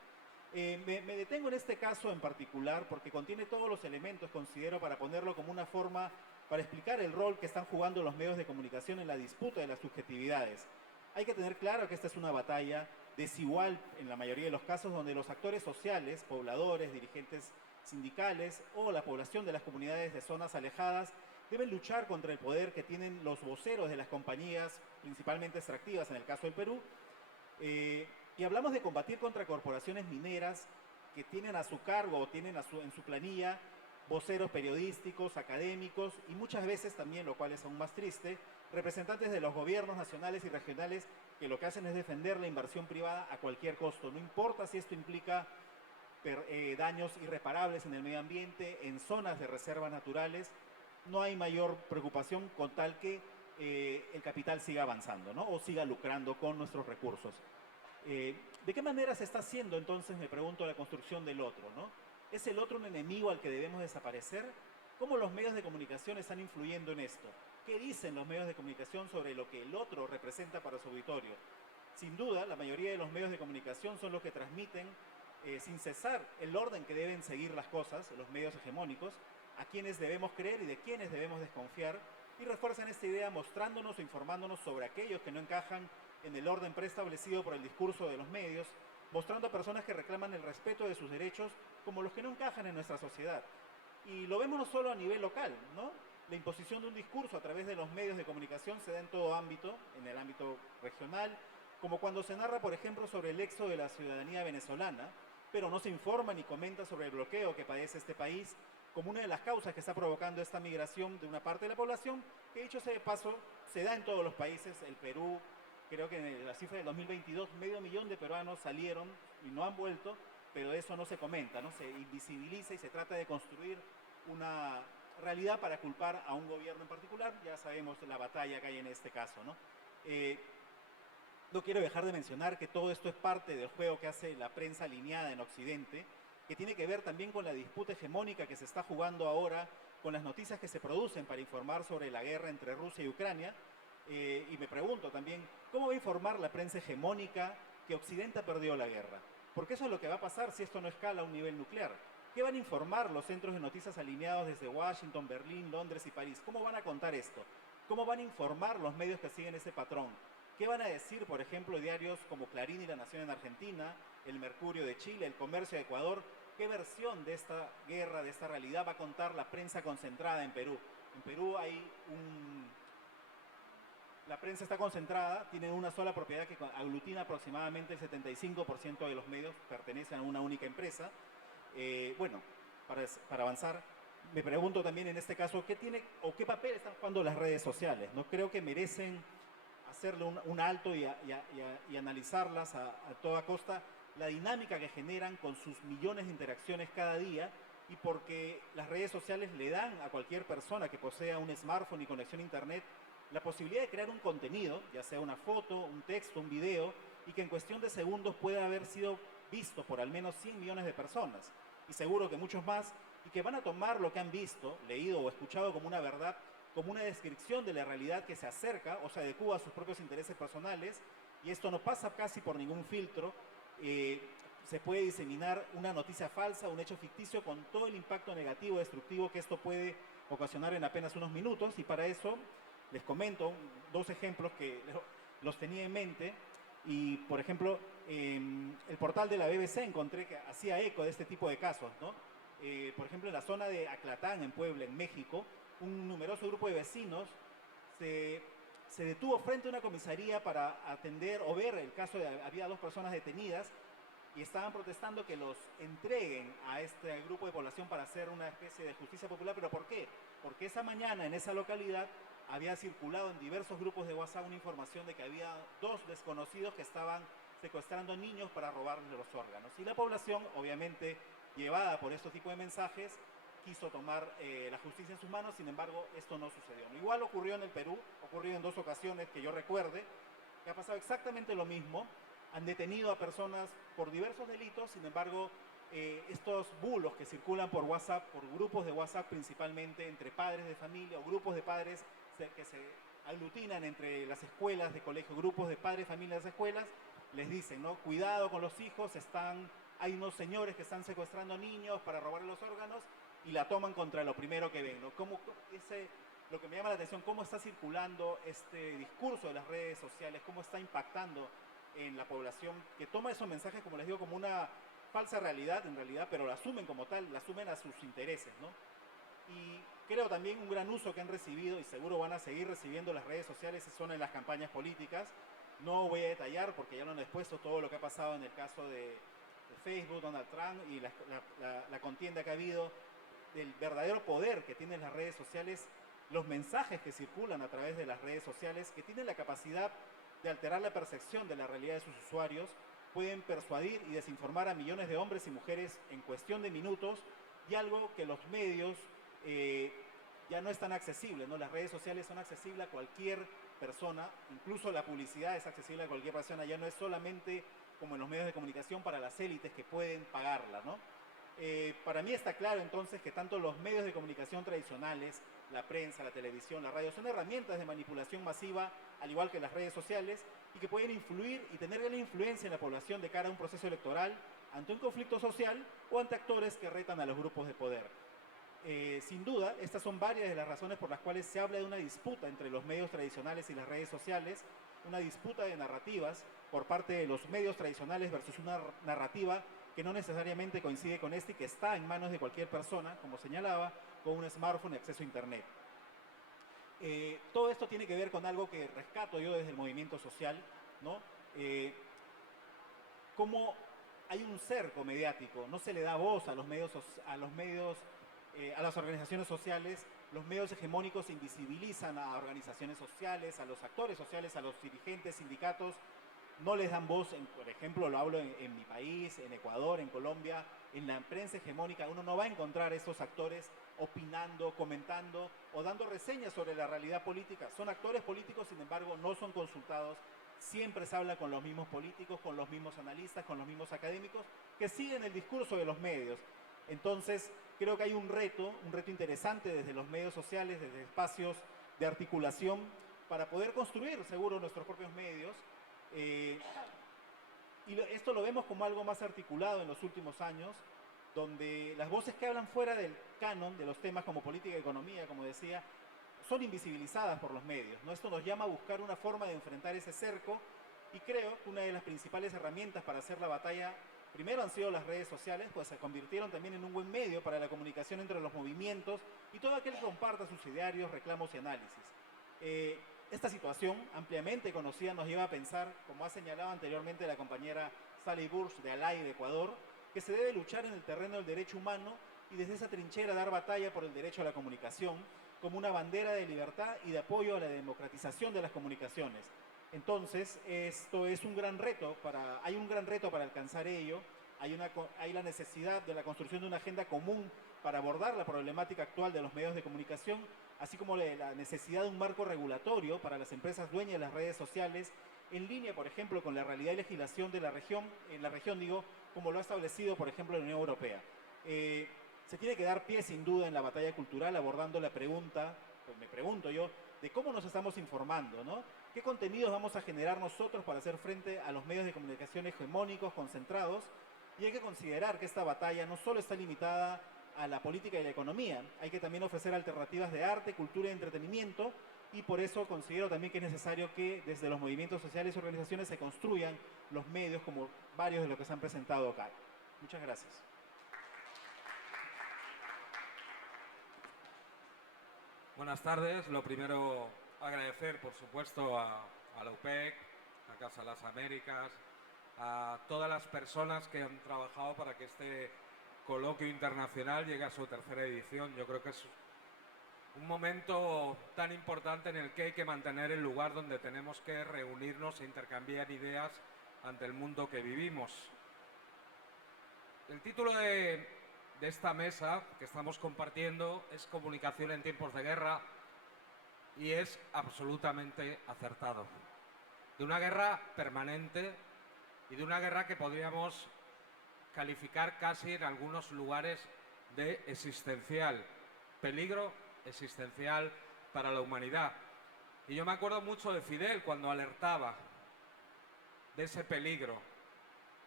Me detengo en este caso en particular porque contiene todos los elementos, considero, para ponerlo como una forma para explicar el rol que están jugando los medios de comunicación en la disputa de las subjetividades. Hay que tener claro que esta es una batalla desigual en la mayoría de los casos, donde los actores sociales, pobladores, dirigentes sindicales o la población de las comunidades de zonas alejadas deben luchar contra el poder que tienen los voceros de las compañías, principalmente extractivas en el caso del Perú. Y hablamos de combatir contra corporaciones mineras que tienen a su cargo o tienen en su planilla voceros periodísticos, académicos y muchas veces también, lo cual es aún más triste, representantes de los gobiernos nacionales y regionales que lo que hacen es defender la inversión privada a cualquier costo. No importa si esto implica daños irreparables en el medio ambiente, en zonas de reservas naturales, no hay mayor preocupación con tal que el capital siga avanzando, ¿no? O siga lucrando con nuestros recursos. ¿De qué manera se está haciendo entonces, me pregunto, la construcción del otro, ¿no? ¿Es el otro un enemigo al que debemos desaparecer? ¿Cómo los medios de comunicación están influyendo en esto? ¿Qué dicen los medios de comunicación sobre lo que el otro representa para su auditorio? Sin duda, la mayoría de los medios de comunicación son los que transmiten sin cesar el orden que deben seguir las cosas, los medios hegemónicos, a quienes debemos creer y de quienes debemos desconfiar, y refuerzan esta idea mostrándonos o informándonos sobre aquellos que no encajan en el orden preestablecido por el discurso de los medios, mostrando a personas que reclaman el respeto de sus derechos como los que no encajan en nuestra sociedad. Y lo vemos no solo a nivel local, ¿no? La imposición de un discurso a través de los medios de comunicación se da en todo ámbito, en el ámbito regional, como cuando se narra, por ejemplo, sobre el éxodo de la ciudadanía venezolana, pero no se informa ni comenta sobre el bloqueo que padece este país como una de las causas que está provocando esta migración de una parte de la población, que dicho sea de paso, se da en todos los países. El Perú, creo que en la cifra del 2022, 500.000 de peruanos salieron y no han vuelto, pero eso no se comenta, ¿no? Se invisibiliza y se trata de construir una realidad para culpar a un gobierno en particular. Ya sabemos la batalla que hay en este caso, ¿no? No quiero dejar de mencionar que todo esto es parte del juego que hace la prensa alineada en Occidente, que tiene que ver también con la disputa hegemónica que se está jugando ahora, con las noticias que se producen para informar sobre la guerra entre Rusia y Ucrania. Y me pregunto también, ¿cómo va a informar la prensa hegemónica que Occidente ha perdido la guerra? Porque eso es lo que va a pasar si esto no escala a un nivel nuclear. ¿Qué van a informar los centros de noticias alineados desde Washington, Berlín, Londres y París? ¿Cómo van a contar esto? ¿Cómo van a informar los medios que siguen ese patrón? ¿Qué van a decir, por ejemplo, diarios como Clarín y La Nación en Argentina, El Mercurio de Chile, El Comercio de Ecuador? ¿Qué versión de esta guerra, de esta realidad va a contar la prensa concentrada en Perú? En Perú hay la prensa está concentrada, tiene una sola propiedad que aglutina aproximadamente el 75% de los medios, pertenecen a una única empresa. Bueno, para avanzar, me pregunto también en este caso, ¿qué tiene o qué papel están jugando las redes sociales? ¿No? Creo que merecen hacerle un alto y analizarlas a toda costa, la dinámica que generan con sus millones de interacciones cada día, y porque las redes sociales le dan a cualquier persona que posea un smartphone y conexión a internet la posibilidad de crear un contenido, ya sea una foto, un texto, un video, y que en cuestión de segundos pueda haber sido visto por al menos 100 millones de personas, y seguro que muchos más, y que van a tomar lo que han visto, leído o escuchado como una verdad, como una descripción de la realidad que se acerca o se adecúa a sus propios intereses personales, y esto no pasa casi por ningún filtro. Se puede diseminar una noticia falsa, un hecho ficticio, con todo el impacto negativo, destructivo que esto puede ocasionar en apenas unos minutos, y para eso les comento dos ejemplos que los tenía en mente. Y, por ejemplo, en el portal de la BBC encontré que hacía eco de este tipo de casos, ¿no? Por ejemplo, en la zona de Aclatán, en Puebla, en México, un numeroso grupo de vecinos se detuvo frente a una comisaría para atender o ver el caso había 2 personas detenidas y estaban protestando que los entreguen a este grupo de población para hacer una especie de justicia popular. ¿Pero por qué? Porque esa mañana en esa localidad había circulado en diversos grupos de WhatsApp una información de que había 2 desconocidos que estaban secuestrando niños para robarles los órganos. Y la población, obviamente llevada por estos tipos de mensajes, quiso tomar la justicia en sus manos, sin embargo, esto no sucedió. Igual ocurrió en el Perú, ocurrió en 2 ocasiones que yo recuerde, que ha pasado exactamente lo mismo. Han detenido a personas por diversos delitos, sin embargo, estos bulos que circulan por WhatsApp, por grupos de WhatsApp principalmente, entre padres de familia o grupos de padres que se aglutinan entre las escuelas de colegio, grupos de padres de familia de las escuelas, les dicen, ¿no? Cuidado con los hijos, hay unos señores que están secuestrando niños para robarle los órganos y la toman contra lo primero que ven, ¿no? Lo que me llama la atención, cómo está circulando este discurso de las redes sociales, cómo está impactando en la población, que toma esos mensajes, como les digo, como una falsa realidad, en realidad, pero la asumen como tal, la asumen a sus intereses, ¿no? Y creo también un gran uso que han recibido, y seguro van a seguir recibiendo las redes sociales, son en las campañas políticas. No voy a detallar, porque ya lo han expuesto todo lo que ha pasado en el caso de Facebook, Donald Trump, y la contienda que ha habido, del verdadero poder que tienen las redes sociales, los mensajes que circulan a través de las redes sociales, que tienen la capacidad de alterar la percepción de la realidad de sus usuarios, pueden persuadir y desinformar a millones de hombres y mujeres en cuestión de minutos, y algo que los medios ya no es tan accesible, ¿no? Las redes sociales son accesibles a cualquier persona, incluso la publicidad es accesible a cualquier persona, ya no es solamente como en los medios de comunicación para las élites que pueden pagarla, ¿no? Para mí está claro entonces que tanto los medios de comunicación tradicionales, la prensa, la televisión, la radio, son herramientas de manipulación masiva, al igual que las redes sociales, y que pueden influir y tener gran influencia en la población de cara a un proceso electoral, ante un conflicto social o ante actores que retan a los grupos de poder. Sin duda, estas son varias de las razones por las cuales se habla de una disputa entre los medios tradicionales y las redes sociales, una disputa de narrativas por parte de los medios tradicionales versus una narrativa que no necesariamente coincide con este y que está en manos de cualquier persona, como señalaba, con un smartphone y acceso a internet. Todo esto tiene que ver con algo que rescato yo desde el movimiento social, ¿no? Cómo hay un cerco mediático, no se le da voz a las organizaciones sociales. Los medios hegemónicos invisibilizan a organizaciones sociales, a los actores sociales, a los dirigentes, sindicatos, no les dan voz. Por ejemplo, lo hablo en mi país, en Ecuador, en Colombia, en la prensa hegemónica, uno no va a encontrar esos actores opinando, comentando o dando reseñas sobre la realidad política. Son actores políticos, sin embargo, no son consultados. Siempre se habla con los mismos políticos, con los mismos analistas, con los mismos académicos, que siguen el discurso de los medios. Entonces, creo que hay un reto interesante desde los medios sociales, desde espacios de articulación, para poder construir, seguro, nuestros propios medios. Esto lo vemos como algo más articulado en los últimos años, donde las voces que hablan fuera del canon de los temas como política y economía, como decía, son invisibilizadas por los medios, ¿no? Esto nos llama a buscar una forma de enfrentar ese cerco, y creo que una de las principales herramientas para hacer la batalla primero han sido las redes sociales, pues se convirtieron también en un buen medio para la comunicación entre los movimientos y todo aquel que comparta sus idearios, reclamos y análisis. Esta situación, ampliamente conocida, nos lleva a pensar, como ha señalado anteriormente la compañera Sally Burch de ALAI de Ecuador, que se debe luchar en el terreno del derecho humano y desde esa trinchera dar batalla por el derecho a la comunicación como una bandera de libertad y de apoyo a la democratización de las comunicaciones. Entonces, esto es un gran reto, hay un gran reto para alcanzar ello. Hay la necesidad de la construcción de una agenda común para abordar la problemática actual de los medios de comunicación, así como la necesidad de un marco regulatorio para las empresas dueñas de las redes sociales, en línea, por ejemplo, con la realidad y legislación de la región, como lo ha establecido, por ejemplo, la Unión Europea. Se tiene que dar pie, sin duda, en la batalla cultural, abordando la pregunta, pues me pregunto yo, de cómo nos estamos informando, ¿no? ¿Qué contenidos vamos a generar nosotros para hacer frente a los medios de comunicación hegemónicos, concentrados? Y hay que considerar que esta batalla no solo está limitada a la política y la economía, hay que también ofrecer alternativas de arte, cultura y entretenimiento, y por eso considero también que es necesario que desde los movimientos sociales y organizaciones se construyan los medios, como varios de los que se han presentado acá. Muchas gracias. Buenas tardes. Lo primero, agradecer, por supuesto, a la UPEC, a Casa Las Américas, a todas las personas que han trabajado para que este coloquio internacional llegue a su tercera edición. Yo creo que es un momento tan importante en el que hay que mantener el lugar donde tenemos que reunirnos e intercambiar ideas ante el mundo que vivimos. El título de de esta mesa que estamos compartiendo es comunicación en tiempos de guerra y es absolutamente acertado. De una guerra permanente y de una guerra que podríamos calificar casi en algunos lugares de existencial, peligro existencial para la humanidad. Y yo me acuerdo mucho de Fidel cuando alertaba de ese peligro,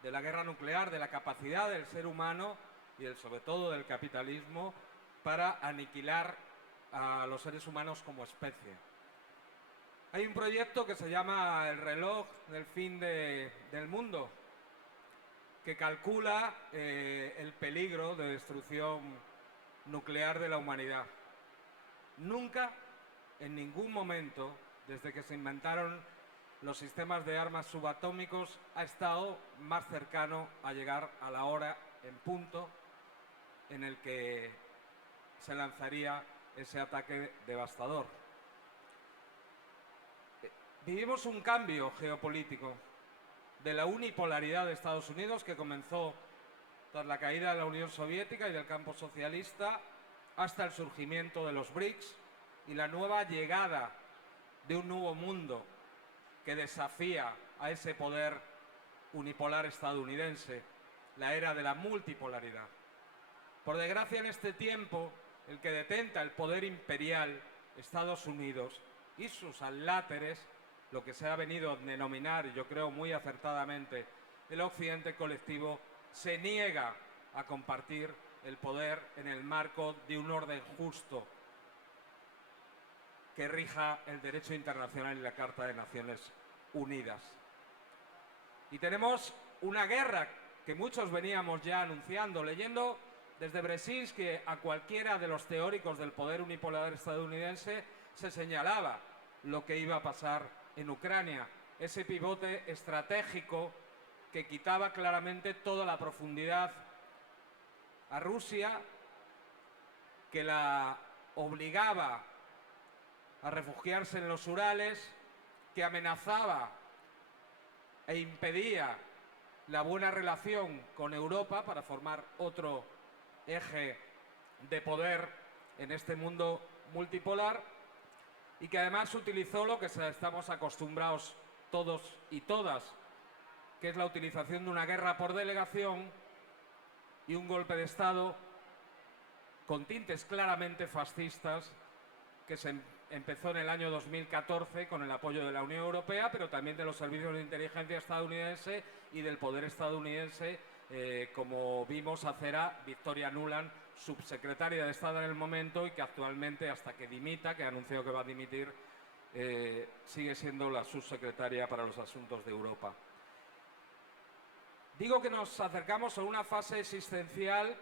de la guerra nuclear, de la capacidad del ser humano y sobre todo del capitalismo para aniquilar a los seres humanos como especie. Hay un proyecto que se llama el reloj del fin del mundo, que calcula el peligro de destrucción nuclear de la humanidad. Nunca, en ningún momento, desde que se inventaron los sistemas de armas subatómicos, ha estado más cercano a llegar a la hora en punto en el que se lanzaría ese ataque devastador. Vivimos un cambio geopolítico de la unipolaridad de Estados Unidos, que comenzó tras la caída de la Unión Soviética y del campo socialista, hasta el surgimiento de los BRICS y la nueva llegada de un nuevo mundo que desafía a ese poder unipolar estadounidense, la era de la multipolaridad. Por desgracia, en este tiempo, el que detenta el poder imperial, Estados Unidos, y sus adláteres, lo que se ha venido a denominar, y yo creo muy acertadamente, el occidente colectivo, se niega a compartir el poder en el marco de un orden justo que rija el derecho internacional y la Carta de Naciones Unidas. Y tenemos una guerra que muchos veníamos ya anunciando, leyendo desde Brzezinski a cualquiera de los teóricos del poder unipolar estadounidense, se señalaba lo que iba a pasar en Ucrania, ese pivote estratégico que quitaba claramente toda la profundidad a Rusia, que la obligaba a refugiarse en los Urales, que amenazaba e impedía la buena relación con Europa para formar otro eje de poder en este mundo multipolar, y que además utilizó lo que estamos acostumbrados todos y todas, que es la utilización de una guerra por delegación y un golpe de Estado con tintes claramente fascistas que se empezó en el año 2014 con el apoyo de la Unión Europea, pero también de los servicios de inteligencia estadounidense y del poder estadounidense, como vimos hacer a Victoria Nuland, subsecretaria de Estado en el momento y que actualmente, hasta que dimita, que anunció que va a dimitir, sigue siendo la subsecretaria para los asuntos de Europa. Digo que nos acercamos a una fase existencial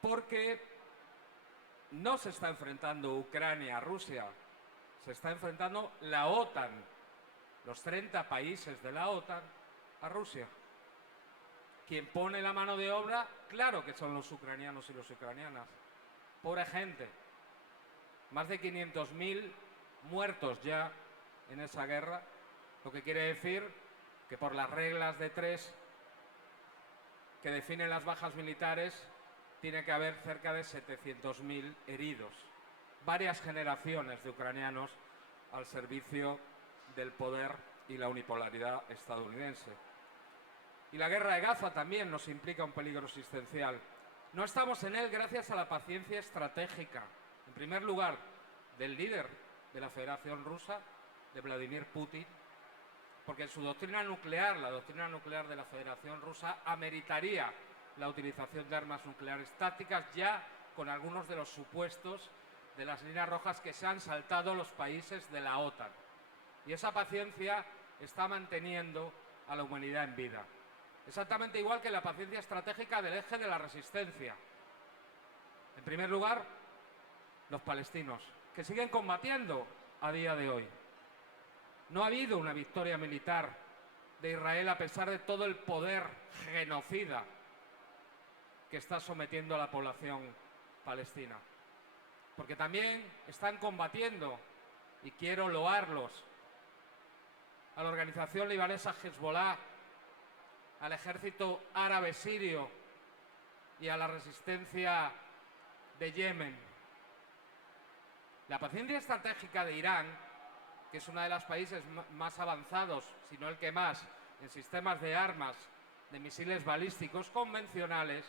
porque no se está enfrentando Ucrania a Rusia, se está enfrentando la OTAN, los 30 países de la OTAN, a Rusia. Quien pone la mano de obra, claro que son los ucranianos y las ucranianas. Pobre gente. Más de 500.000 muertos ya en esa guerra, lo que quiere decir que por las reglas de 3 que definen las bajas militares, tiene que haber cerca de 700.000 heridos. Varias generaciones de ucranianos al servicio del poder y la unipolaridad estadounidense. Y la guerra de Gaza también nos implica un peligro existencial. No estamos en él gracias a la paciencia estratégica, en primer lugar, del líder de la Federación Rusa, de Vladimir Putin, porque en su doctrina nuclear, la doctrina nuclear de la Federación Rusa, ameritaría la utilización de armas nucleares tácticas, ya con algunos de los supuestos de las líneas rojas que se han saltado los países de la OTAN. Y esa paciencia está manteniendo a la humanidad en vida. Exactamente igual que la paciencia estratégica del eje de la resistencia. En primer lugar, los palestinos, que siguen combatiendo a día de hoy. No ha habido una victoria militar de Israel a pesar de todo el poder genocida que está sometiendo a la población palestina. Porque también están combatiendo, y quiero loarlos, a la organización libanesa Hezbollah, al ejército árabe sirio y a la resistencia de Yemen. La paciencia estratégica de Irán, que es uno de los países más avanzados, si no el que más, en sistemas de armas, de misiles balísticos convencionales,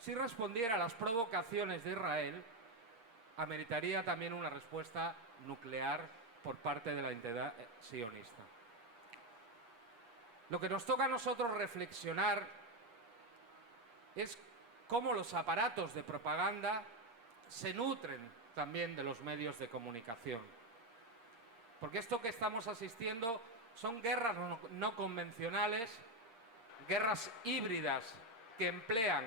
si respondiera a las provocaciones de Israel, ameritaría también una respuesta nuclear por parte de la entidad sionista. Lo que nos toca a nosotros reflexionar es cómo los aparatos de propaganda se nutren también de los medios de comunicación. Porque esto que estamos asistiendo son guerras no convencionales, guerras híbridas que emplean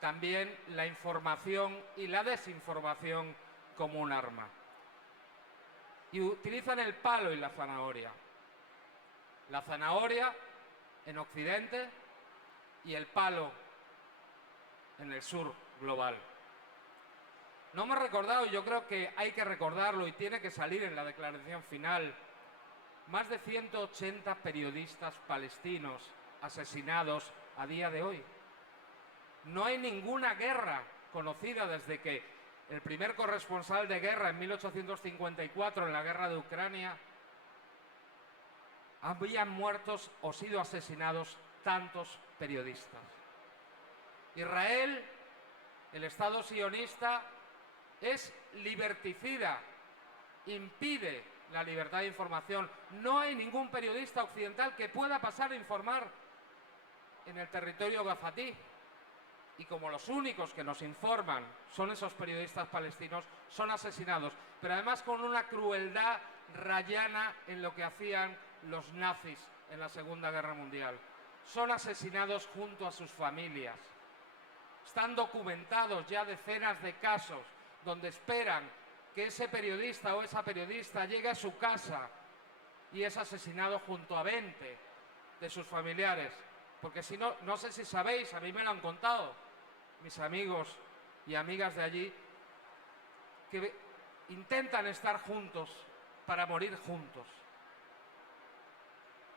también la información y la desinformación como un arma. Y utilizan el palo y la zanahoria. La zanahoria en Occidente y el palo en el sur global. No hemos recordado, y yo creo que hay que recordarlo y tiene que salir en la declaración final, más de 180 periodistas palestinos asesinados a día de hoy. No hay ninguna guerra conocida desde que el primer corresponsal de guerra en 1854, en la guerra de Ucrania, habían muertos o sido asesinados tantos periodistas. Israel, el Estado sionista, es liberticida, impide la libertad de información. No hay ningún periodista occidental que pueda pasar a informar en el territorio gazatí. Y como los únicos que nos informan son esos periodistas palestinos, son asesinados. Pero además con una crueldad rayana en lo que hacían los nazis en la Segunda Guerra Mundial. Son asesinados junto a sus familias. Están documentados ya decenas de casos donde esperan que ese periodista o esa periodista llegue a su casa y es asesinado junto a 20 de sus familiares. Porque si no, no sé si sabéis, a mí me lo han contado mis amigos y amigas de allí, que intentan estar juntos para morir juntos.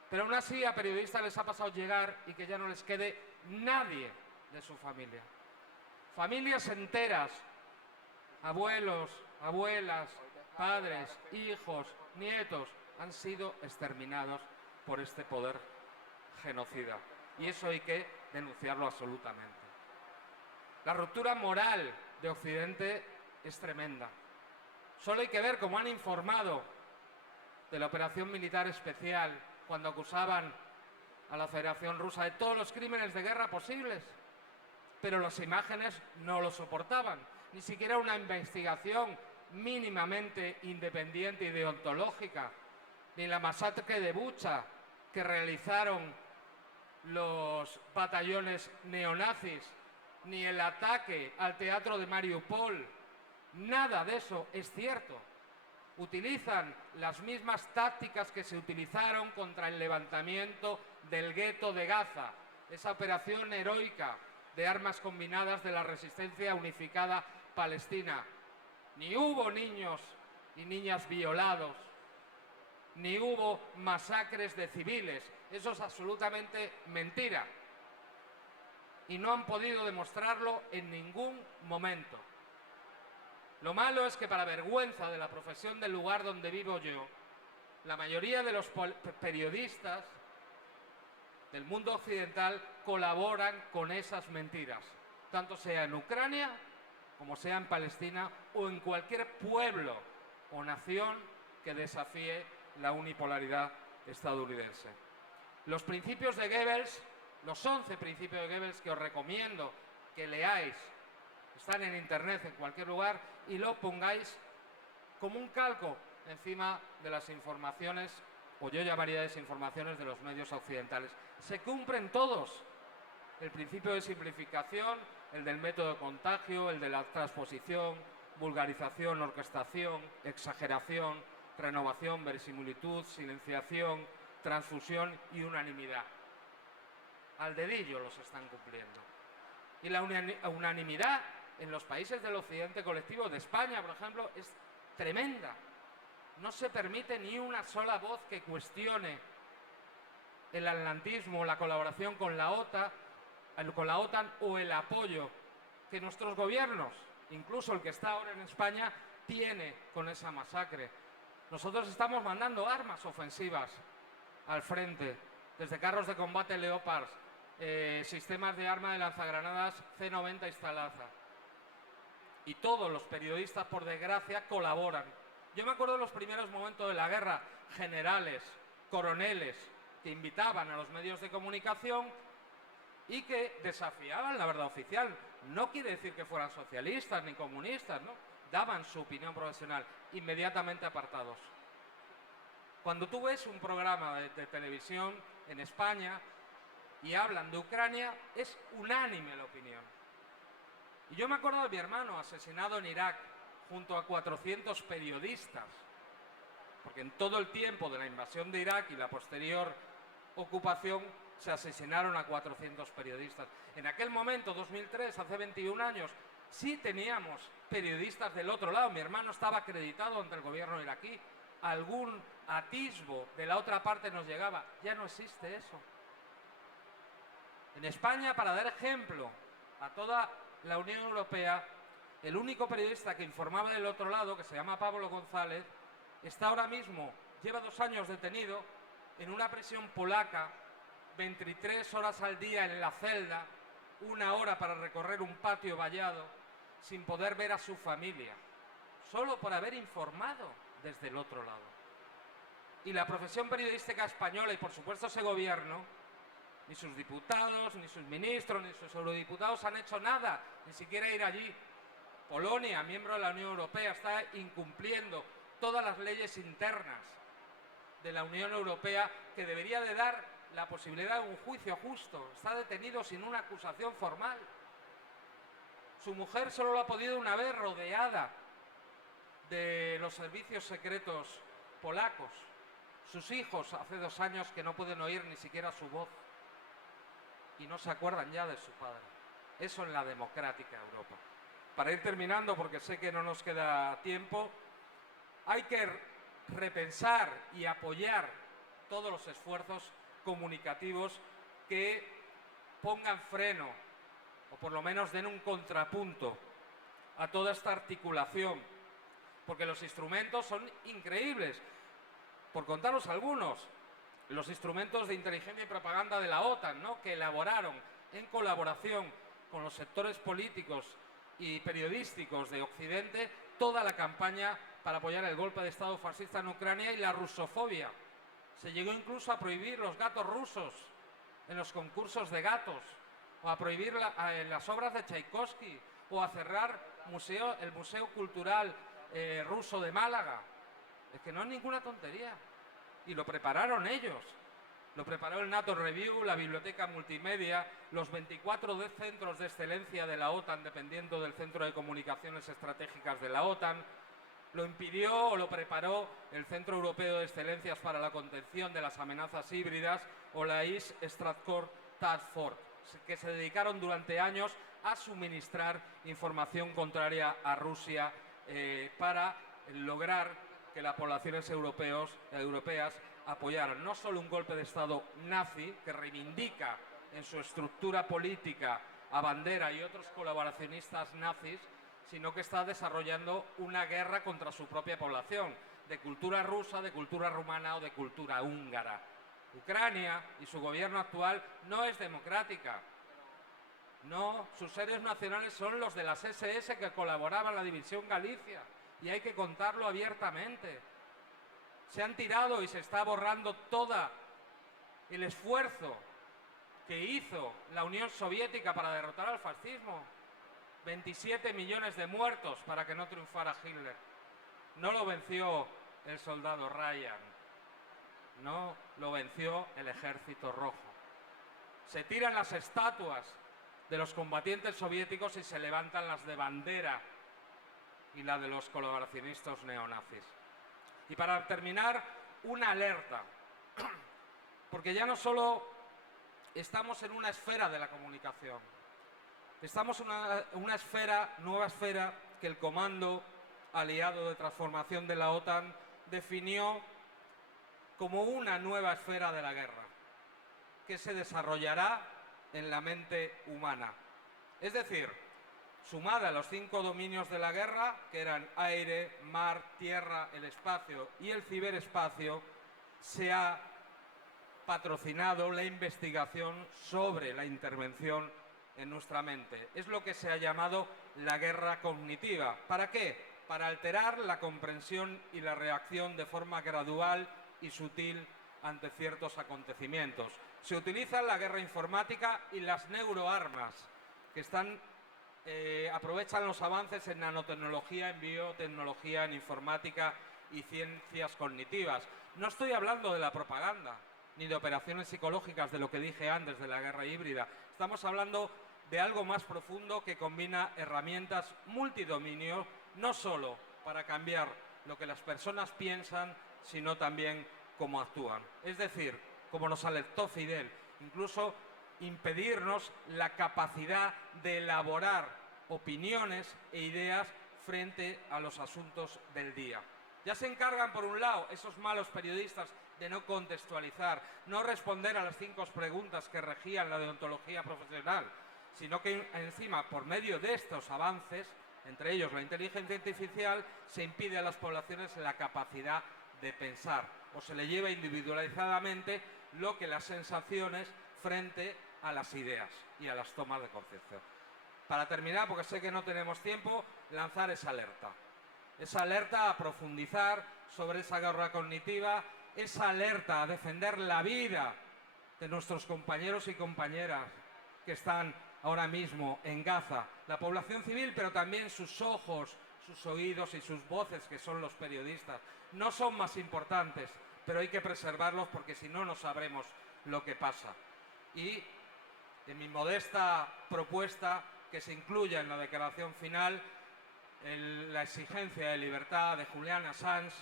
Pero aún así a periodistas les ha pasado llegar y que ya no les quede nadie de su familia. Familias enteras, abuelos, abuelas, padres, hijos, nietos, han sido exterminados por este poder genocida. Y eso hay que denunciarlo absolutamente. La ruptura moral de Occidente es tremenda. Solo hay que ver cómo han informado de la operación militar especial cuando acusaban a la Federación Rusa de todos los crímenes de guerra posibles. Pero las imágenes no lo soportaban. Ni siquiera una investigación mínimamente independiente y deontológica. Ni la masacre de Bucha que realizaron los batallones neonazis, ni el ataque al teatro de Mariupol. Nada de eso es cierto. Utilizan las mismas tácticas que se utilizaron contra el levantamiento del gueto de Gaza, esa operación heroica de armas combinadas de la resistencia unificada palestina. Ni hubo niños y niñas violados, ni hubo masacres de civiles. Eso es absolutamente mentira. Y no han podido demostrarlo en ningún momento. Lo malo es que, para vergüenza de la profesión del lugar donde vivo yo, la mayoría de los periodistas del mundo occidental colaboran con esas mentiras, tanto sea en Ucrania como sea en Palestina o en cualquier pueblo o nación que desafíe la unipolaridad estadounidense. Los principios de Goebbels, los 11 principios de Goebbels, que os recomiendo que leáis, están en internet en cualquier lugar, y lo pongáis como un calco encima de las informaciones, o yo llamaría desinformaciones, de los medios occidentales. Se cumplen todos. El principio de simplificación, el del método de contagio, el de la transposición, vulgarización, orquestación, exageración, renovación, verisimilitud, silenciación, transfusión y unanimidad. Al dedillo los están cumpliendo. Y la unanimidad en los países del occidente colectivo, de España, por ejemplo, es tremenda. No se permite ni una sola voz que cuestione el atlantismo, la colaboración con la OTAN con la OTAN o el apoyo que nuestros gobiernos, incluso el que está ahora en España, tiene con esa masacre. Nosotros estamos mandando armas ofensivas al frente, desde carros de combate Leopard, sistemas de arma de lanzagranadas C-90 Instalaza. Y todos los periodistas, por desgracia, colaboran. Yo me acuerdo de los primeros momentos de la guerra, generales, coroneles, que invitaban a los medios de comunicación y que desafiaban la verdad oficial. No quiere decir que fueran socialistas ni comunistas, ¿no? Daban su opinión profesional, inmediatamente apartados. Cuando tú ves un programa de televisión en España y hablan de Ucrania, es unánime la opinión. Y yo me acuerdo de mi hermano asesinado en Irak junto a 400 periodistas, porque en todo el tiempo de la invasión de Irak y la posterior ocupación se asesinaron a 400 periodistas. En aquel momento, 2003, hace 21 años, sí teníamos periodistas del otro lado. Mi hermano estaba acreditado ante el gobierno iraquí. Algún atisbo de la otra parte nos llegaba. Ya no existe eso. En España, para dar ejemplo a toda la Unión Europea, el único periodista que informaba del otro lado, que se llama Pablo González, está ahora mismo, lleva 2 años detenido en una prisión polaca, 23 horas al día en la celda, 1 hora para recorrer un patio vallado, sin poder ver a su familia, solo por haber informado desde el otro lado. Y la profesión periodística española y por supuesto ese gobierno, ni sus diputados, ni sus ministros, ni sus eurodiputados han hecho nada, ni siquiera ir allí. Polonia, miembro de la Unión Europea, está incumpliendo todas las leyes internas de la Unión Europea que debería de dar la posibilidad de un juicio justo. Está detenido sin una acusación formal. Su mujer solo lo ha podido una vez, rodeada de los servicios secretos polacos. Sus hijos hace 2 años que no pueden oír ni siquiera su voz y no se acuerdan ya de su padre. Eso en la democrática Europa. Para ir terminando, porque sé que no nos queda tiempo, hay que repensar y apoyar todos los esfuerzos comunicativos que pongan freno o por lo menos den un contrapunto a toda esta articulación, porque los instrumentos son increíbles. Por contaros algunos, los instrumentos de inteligencia y propaganda de la OTAN, ¿no?, que elaboraron en colaboración con los sectores políticos y periodísticos de Occidente toda la campaña para apoyar el golpe de Estado fascista en Ucrania y la rusofobia. Se llegó incluso a prohibir los gatos rusos en los concursos de gatos, o a prohibir las obras de Tchaikovsky, o a cerrar el Museo Cultural Ruso de Málaga. Es que no es ninguna tontería. Y lo prepararon ellos. Lo preparó el NATO Review, la Biblioteca Multimedia, los 24 centros de excelencia de la OTAN, dependiendo del Centro de Comunicaciones Estratégicas de la OTAN. Lo impidió o lo preparó el Centro Europeo de Excelencias para la Contención de las Amenazas Híbridas o la East Stratcom Task Force, que se dedicaron durante años a suministrar información contraria a Rusia para lograr que las poblaciones europeas apoyaran no solo un golpe de Estado nazi que reivindica en su estructura política a Bandera y otros colaboracionistas nazis, sino que está desarrollando una guerra contra su propia población, de cultura rusa, de cultura rumana o de cultura húngara. Ucrania y su gobierno actual no es democrática. No, sus héroes nacionales son los de las SS que colaboraban en la División Galicia, y hay que contarlo abiertamente. Se han tirado y se está borrando todo el esfuerzo que hizo la Unión Soviética para derrotar al fascismo. 27 millones de muertos para que no triunfara Hitler. No lo venció el soldado Ryan, no lo venció el Ejército Rojo. Se tiran las estatuas de los combatientes soviéticos y se levantan las de Bandera y la de los colaboracionistas neonazis. Y para terminar, una alerta, porque ya no solo estamos en una esfera de la comunicación, estamos en una esfera, nueva esfera, que el Comando Aliado de Transformación de la OTAN definió como una nueva esfera de la guerra, que se desarrollará en la mente humana. Es decir, sumada a los 5 dominios de la guerra, que eran aire, mar, tierra, el espacio y el ciberespacio, se ha patrocinado la investigación sobre la intervención en nuestra mente. Es lo que se ha llamado la guerra cognitiva. ¿Para qué? Para alterar la comprensión y la reacción de forma gradual y sutil ante ciertos acontecimientos. Se utiliza la guerra informática y las neuroarmas, que aprovechan los avances en nanotecnología, en biotecnología, en informática y ciencias cognitivas. No estoy hablando de la propaganda, ni de operaciones psicológicas, de lo que dije antes, de la guerra híbrida. Estamos hablando de algo más profundo que combina herramientas multidominio, no solo para cambiar lo que las personas piensan, sino también cómo actúan. Es decir, como nos alertó Fidel, incluso impedirnos la capacidad de elaborar opiniones e ideas frente a los asuntos del día. Ya se encargan, por un lado, esos malos periodistas de no contextualizar, no responder a las 5 preguntas que regían la deontología profesional, sino que encima, por medio de estos avances, entre ellos la inteligencia artificial, se impide a las poblaciones la capacidad de pensar, o se le lleva individualizadamente lo que las sensaciones frente a las ideas y a las tomas de conciencia. Para terminar, porque sé que no tenemos tiempo, lanzar esa alerta a profundizar sobre esa guerra cognitiva, esa alerta a defender la vida de nuestros compañeros y compañeras que están ahora mismo en Gaza, la población civil, pero también sus ojos, sus oídos y sus voces, que son los periodistas. No son más importantes, pero hay que preservarlos porque si no, no sabremos lo que pasa. Y en mi modesta propuesta, que se incluya en la declaración final, la exigencia de libertad de Julian Assange,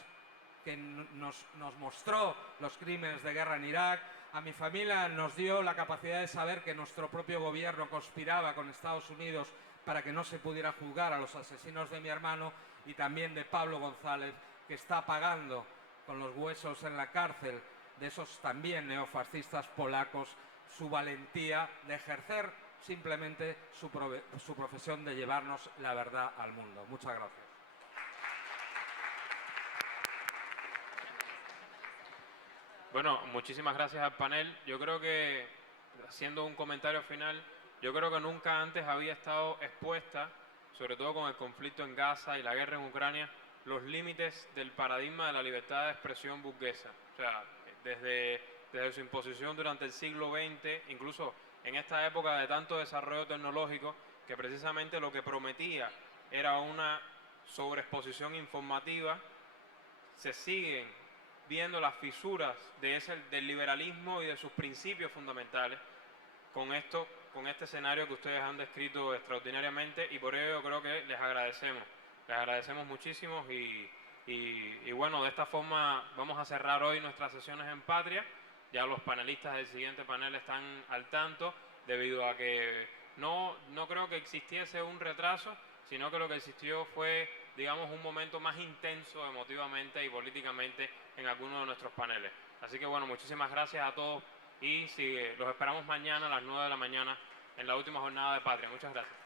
que nos mostró los crímenes de guerra en Irak. A mi familia nos dio la capacidad de saber que nuestro propio gobierno conspiraba con Estados Unidos para que no se pudiera juzgar a los asesinos de mi hermano, y también de Pablo González, que está pagando con los huesos en la cárcel de esos también neofascistas polacos su valentía de ejercer simplemente su profesión de llevarnos la verdad al mundo. Muchas gracias. Bueno, muchísimas gracias al panel. Yo creo que, haciendo un comentario final, yo creo que nunca antes había estado expuesta, sobre todo con el conflicto en Gaza y la guerra en Ucrania, los límites del paradigma de la libertad de expresión burguesa. O sea, desde su imposición durante el siglo XX, incluso en esta época de tanto desarrollo tecnológico, que precisamente lo que prometía era una sobreexposición informativa, se siguen viendo las fisuras del liberalismo y de sus principios fundamentales con este escenario que ustedes han descrito extraordinariamente, y por ello creo que les agradecemos muchísimo y bueno, de esta forma vamos a cerrar hoy nuestras sesiones en Patria. Ya los panelistas del siguiente panel están al tanto, debido a que no creo que existiese un retraso, sino que lo que existió fue, digamos, un momento más intenso emotivamente y políticamente en algunos de nuestros paneles. Así que bueno, muchísimas gracias a todos y los esperamos mañana a las 9 de la mañana en la última jornada de Patria. Muchas gracias.